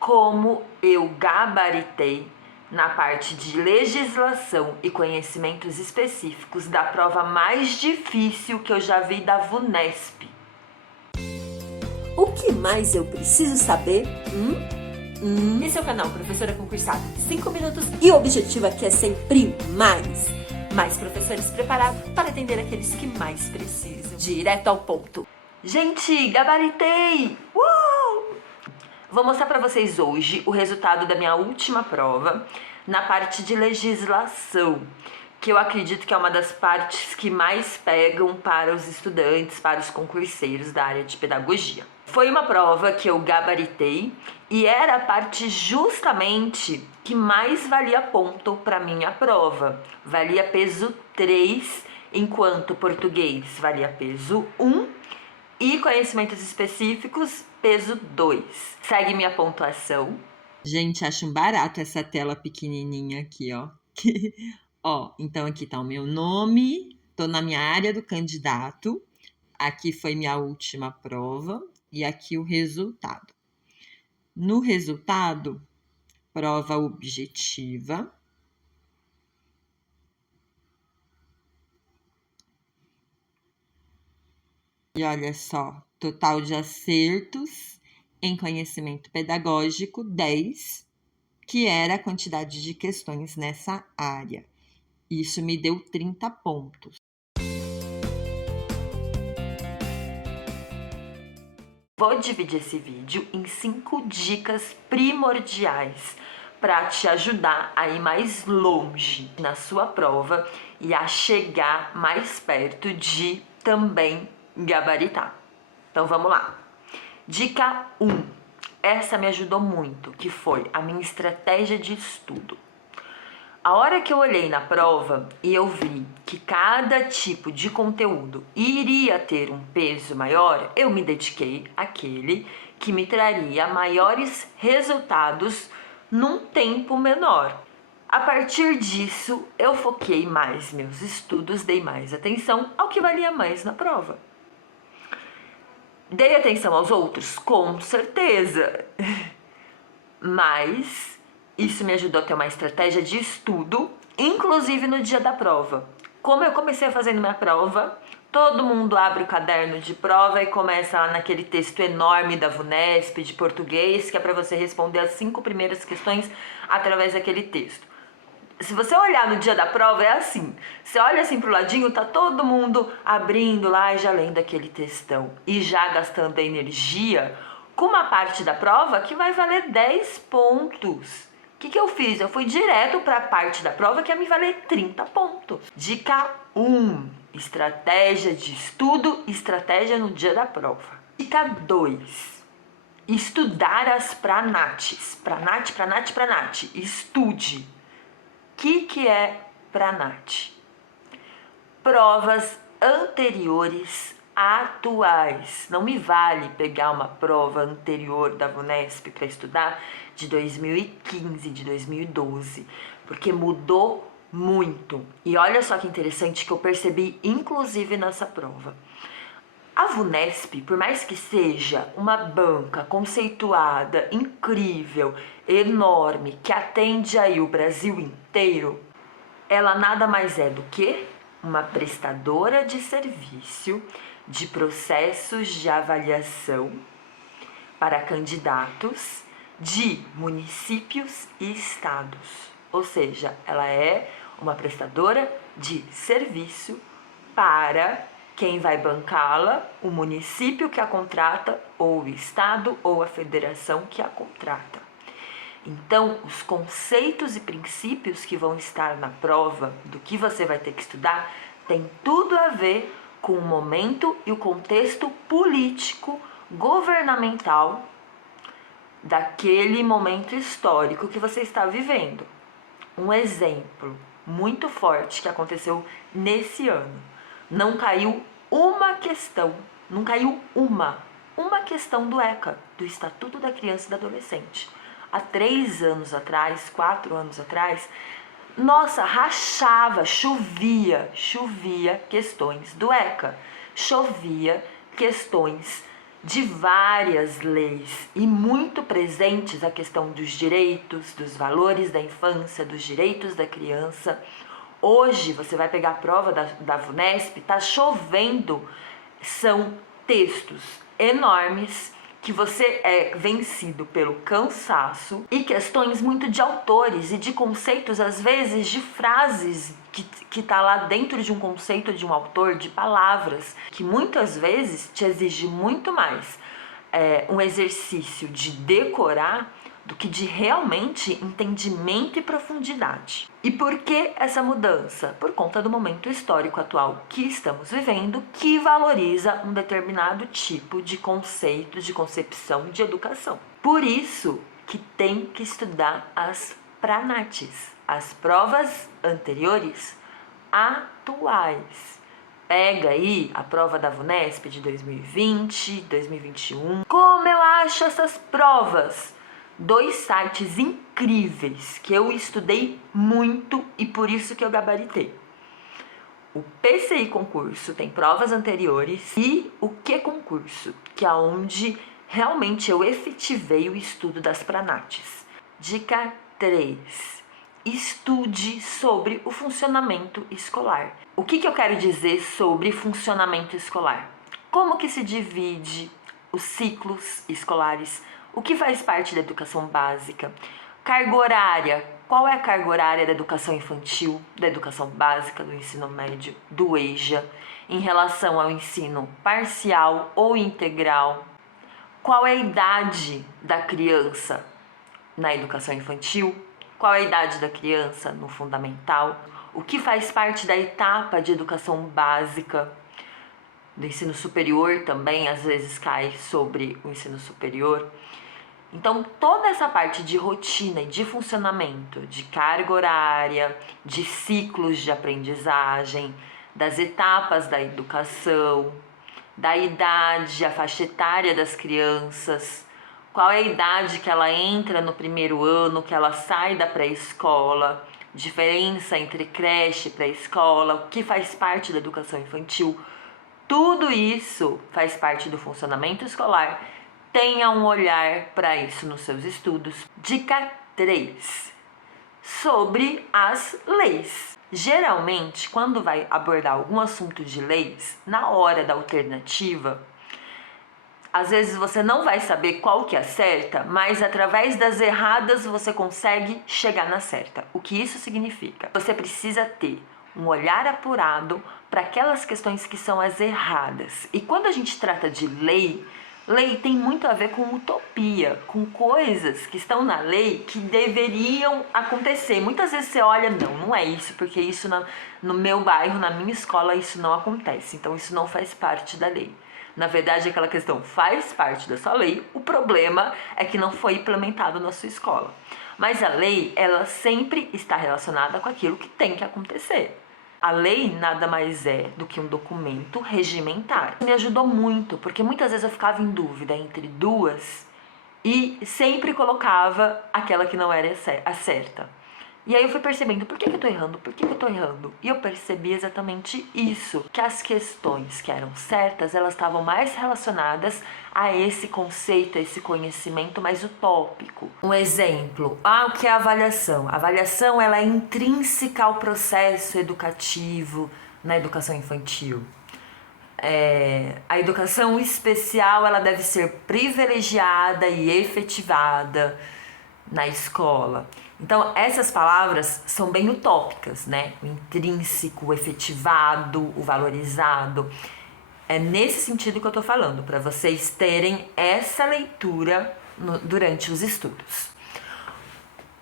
como eu gabaritei na parte de legislação e conhecimentos específicos da prova mais difícil que eu já vi da VUNESP. O que mais eu preciso saber? Esse é o canal Professora Concursada, 5 minutos E o objetivo aqui é sempre mais. mais professores preparados para atender aqueles que mais precisam. Direto ao ponto. Gente, gabaritei! Vou mostrar para vocês hoje o resultado da minha última prova na parte de legislação, que eu acredito que é uma das partes que mais pegam para os estudantes, para os concurseiros da área de pedagogia. Foi uma prova que eu gabaritei e era a parte justamente que mais valia ponto para minha prova. Valia peso 3, enquanto português valia peso 1 e conhecimentos específicos, peso 2. Segue minha pontuação. Gente, acho um barato essa tela pequenininha aqui, ó. Ó, então aqui tá o meu nome, tô na minha área do candidato, aqui foi minha última prova e aqui o resultado. No resultado, prova objetiva. E olha só, total de acertos em conhecimento pedagógico, 10, que era a quantidade de questões nessa área. Isso me deu 30 pontos. Vou dividir esse vídeo em 5 dicas primordiais para te ajudar a ir mais longe na sua prova e a chegar mais perto de também gabaritar. Então vamos lá. Dica 1. Essa me ajudou muito, que foi a minha estratégia de estudo. A hora que eu olhei na prova e eu vi que cada tipo de conteúdo iria ter um peso maior, eu me dediquei àquele que me traria maiores resultados num tempo menor. A partir disso, eu foquei mais meus estudos, dei mais atenção ao que valia mais na prova. Dei atenção aos outros? Com certeza. Mas isso me ajudou a ter uma estratégia de estudo, inclusive no dia da prova. Como eu comecei fazendo minha prova, todo mundo abre o caderno de prova e começa lá naquele texto enorme da VUNESP de português, que é para você responder as 5 primeiras questões através daquele texto. Se você olhar no dia da prova, é assim. Você olha assim pro ladinho, tá todo mundo abrindo lá e já lendo aquele textão. E já gastando energia com uma parte da prova que vai valer 10 pontos. O que eu fiz? Eu fui direto para a parte da prova que ia me valer 30 pontos. Dica 1. Estratégia de estudo, estratégia no dia da prova. Dica 2. Estudar as pranates. Pranate. Estude. O que é Pranat? Provas anteriores atuais. Não me vale pegar uma prova anterior da VUNESP para estudar de 2015, de 2012, porque mudou muito. E olha só que interessante que eu percebi, inclusive nessa prova. A VUNESP, por mais que seja uma banca conceituada, incrível, enorme, que atende aí o Brasil inteiro, ela nada mais é do que uma prestadora de serviço de processos de avaliação para candidatos de municípios e estados. Ou seja, ela é uma prestadora de serviço para quem vai bancá-la, o município que a contrata, ou o estado ou a federação que a contrata. Então, os conceitos e princípios que vão estar na prova do que você vai ter que estudar tem tudo a ver com o momento e o contexto político, governamental daquele momento histórico que você está vivendo. Um exemplo muito forte que aconteceu nesse ano. Não caiu uma questão, não caiu uma questão do ECA, do Estatuto da Criança e do Adolescente. Há 3 anos atrás, 4 anos atrás, nossa, rachava, chovia questões do ECA, chovia questões de várias leis e muito presentes a questão dos direitos, dos valores da infância, dos direitos da criança. Hoje você vai pegar a prova da VUNESP, tá chovendo, são textos enormes que você é vencido pelo cansaço e questões muito de autores e de conceitos, às vezes de frases que tá lá dentro de um conceito de um autor, de palavras, que muitas vezes te exige muito mais um exercício de decorar do que de realmente entendimento e profundidade. E por que essa mudança? Por conta do momento histórico atual que estamos vivendo, que valoriza um determinado tipo de conceito, de concepção de educação. Por isso que tem que estudar as pranates, as provas anteriores atuais. Pega aí a prova da VUNESP de 2020, 2021. Como eu acho essas provas? 2 sites incríveis que eu estudei muito e por isso que eu gabaritei. O PCI Concurso tem provas anteriores e o Que Concurso, que é onde realmente eu efetivei o estudo das pranates. Dica 3. Estude sobre o funcionamento escolar. O que eu quero dizer sobre funcionamento escolar? Como que se divide os ciclos escolares? O que faz parte da educação básica? Carga horária. Qual é a carga horária da educação infantil, da educação básica, do ensino médio, do EJA, em relação ao ensino parcial ou integral? Qual é a idade da criança na educação infantil? Qual é a idade da criança no fundamental? O que faz parte da etapa de educação básica? Do ensino superior também, às vezes cai sobre o ensino superior. Então, toda essa parte de rotina e de funcionamento, de carga horária, de ciclos de aprendizagem, das etapas da educação, da idade, a faixa etária das crianças, qual é a idade que ela entra no primeiro ano, que ela sai da pré-escola, diferença entre creche e pré-escola, o que faz parte da educação infantil. Tudo isso faz parte do funcionamento escolar. Tenha um olhar para isso nos seus estudos. Dica 3. Sobre as leis. Geralmente, quando vai abordar algum assunto de leis, na hora da alternativa, às vezes você não vai saber qual que é a certa, mas através das erradas você consegue chegar na certa. O que isso significa? Você precisa ter um olhar apurado para aquelas questões que são as erradas. E quando a gente trata de lei tem muito a ver com utopia, com coisas que estão na lei que deveriam acontecer. Muitas vezes você olha, não é isso, porque isso no meu bairro, na minha escola, isso não acontece. Então isso não faz parte da lei. Na verdade, aquela questão faz parte da sua lei, o problema é que não foi implementado na sua escola. Mas a lei, ela sempre está relacionada com aquilo que tem que acontecer. A lei nada mais é do que um documento regimentar. Me ajudou muito, porque muitas vezes eu ficava em dúvida entre duas e sempre colocava aquela que não era a certa. E aí eu fui percebendo, por que eu tô errando? Por que eu tô errando? E eu percebi exatamente isso, que as questões que eram certas, elas estavam mais relacionadas a esse conceito, a esse conhecimento mais utópico. Um exemplo, o que é a avaliação? A avaliação, ela é intrínseca ao processo educativo na educação infantil. A educação especial, ela deve ser privilegiada e efetivada na escola. Então, essas palavras são bem utópicas, né? O intrínseco, o efetivado, o valorizado. É nesse sentido que eu tô falando, para vocês terem essa leitura durante os estudos.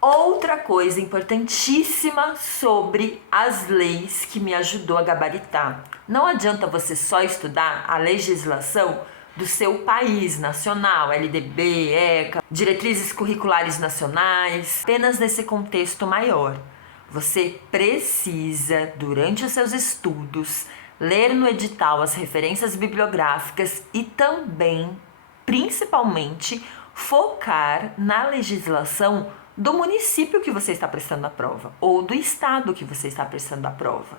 Outra coisa importantíssima sobre as leis que me ajudou a gabaritar. Não adianta você só estudar a legislação do seu país nacional, LDB, ECA, diretrizes curriculares nacionais, apenas nesse contexto maior. Você precisa, durante os seus estudos, ler no edital as referências bibliográficas e também, principalmente, focar na legislação do município que você está prestando a prova ou do estado que você está prestando a prova.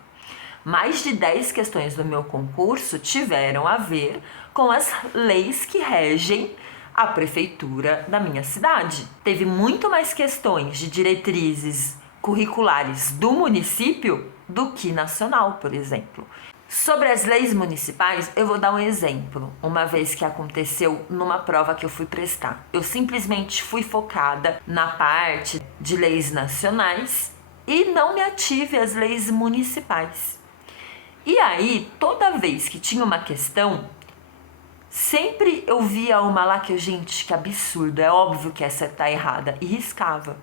Mais de 10 questões do meu concurso tiveram a ver com as leis que regem a prefeitura da minha cidade. Teve muito mais questões de diretrizes curriculares do município do que nacional, por exemplo. Sobre as leis municipais, eu vou dar um exemplo, uma vez que aconteceu numa prova que eu fui prestar. Eu simplesmente fui focada na parte de leis nacionais e não me ative às leis municipais. E aí, toda vez que tinha uma questão, sempre eu via uma lá que eu, gente, que absurdo, é óbvio que essa tá errada, e riscava.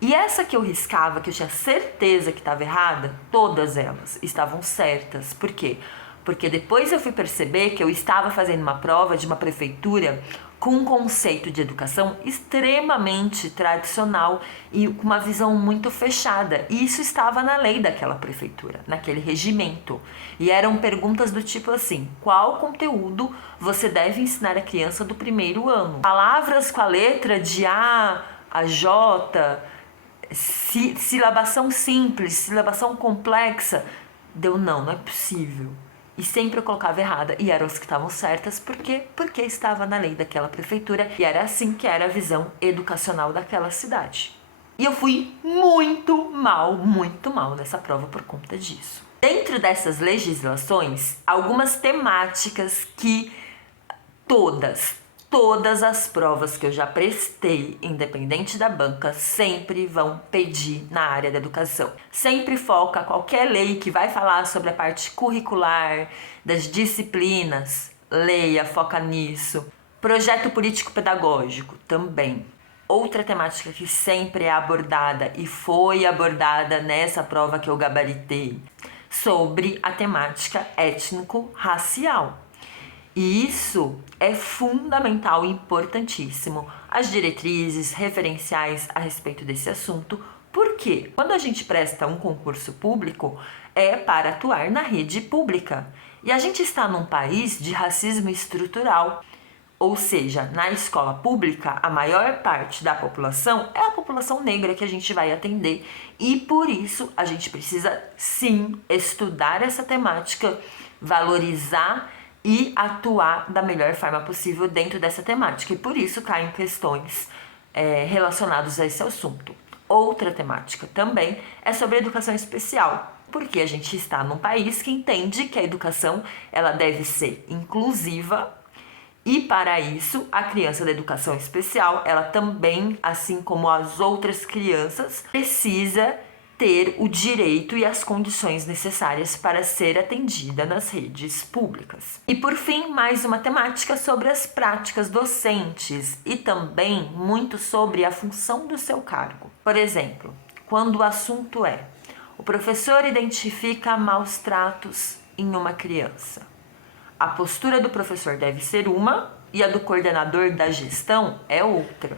E essa que eu riscava, que eu tinha certeza que estava errada, todas elas estavam certas. Por quê? Porque depois eu fui perceber que eu estava fazendo uma prova de uma prefeitura com um conceito de educação extremamente tradicional e com uma visão muito fechada. E isso estava na lei daquela prefeitura, naquele regimento. E eram perguntas do tipo assim: qual conteúdo você deve ensinar à criança do primeiro ano? Palavras com a letra de A a J, silabação simples, silabação complexa. Deu não é possível. E sempre eu colocava errada, e eram as que estavam certas. Por quê? Porque estava na lei daquela prefeitura, e era assim que era a visão educacional daquela cidade. E eu fui muito mal nessa prova por conta disso. Dentro dessas legislações, algumas temáticas que todas as provas que eu já prestei, independente da banca, sempre vão pedir na área da educação. Sempre foca qualquer lei que vai falar sobre a parte curricular, das disciplinas, leia, foca nisso. Projeto político-pedagógico, também. Outra temática que sempre é abordada e foi abordada nessa prova que eu gabaritei, sobre a temática étnico-racial. E isso é fundamental e importantíssimo. As diretrizes referenciais a respeito desse assunto. Por quê? Quando a gente presta um concurso público, é para atuar na rede pública. E a gente está num país de racismo estrutural. Ou seja, na escola pública, a maior parte da população é a população negra que a gente vai atender. E por isso, a gente precisa, sim, estudar essa temática, valorizar e atuar da melhor forma possível dentro dessa temática. E por isso caem questões relacionadas a esse assunto. Outra temática também é sobre a educação especial, porque a gente está num país que entende que a educação ela deve ser inclusiva, e para isso a criança da educação especial, ela também, assim como as outras crianças, precisa ter o direito e as condições necessárias para ser atendida nas redes públicas. E por fim, mais uma temática sobre as práticas docentes e também muito sobre a função do seu cargo. Por exemplo, quando o assunto é: o professor identifica maus tratos em uma criança. A postura do professor deve ser uma e a do coordenador da gestão é outra.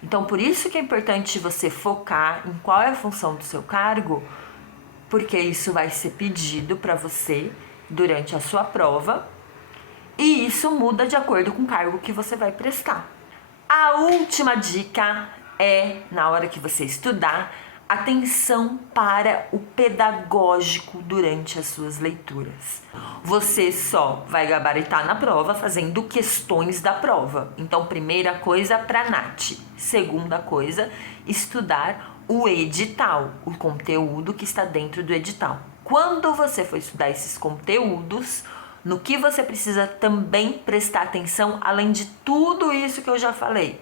Então, por isso que é importante você focar em qual é a função do seu cargo, porque isso vai ser pedido para você durante a sua prova e isso muda de acordo com o cargo que você vai prestar. A última dica é, na hora que você estudar, atenção para o pedagógico durante as suas leituras. Você só vai gabaritar na prova fazendo questões da prova. Então, primeira coisa para Nath. Segunda coisa, estudar o edital, o conteúdo que está dentro do edital. Quando você for estudar esses conteúdos, no que você precisa também prestar atenção, além de tudo isso que eu já falei,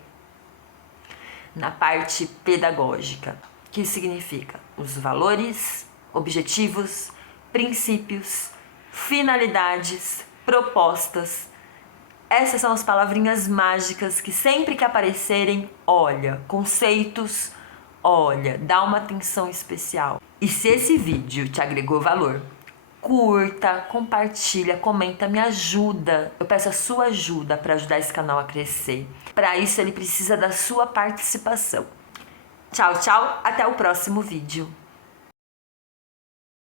na parte pedagógica, que significa os valores, objetivos, princípios, finalidades, propostas. Essas são as palavrinhas mágicas que sempre que aparecerem, olha, conceitos, olha, dá uma atenção especial. E se esse vídeo te agregou valor, curta, compartilha, comenta, me ajuda. Eu peço a sua ajuda para ajudar esse canal a crescer. Para isso, ele precisa da sua participação. Tchau, tchau, até o próximo vídeo.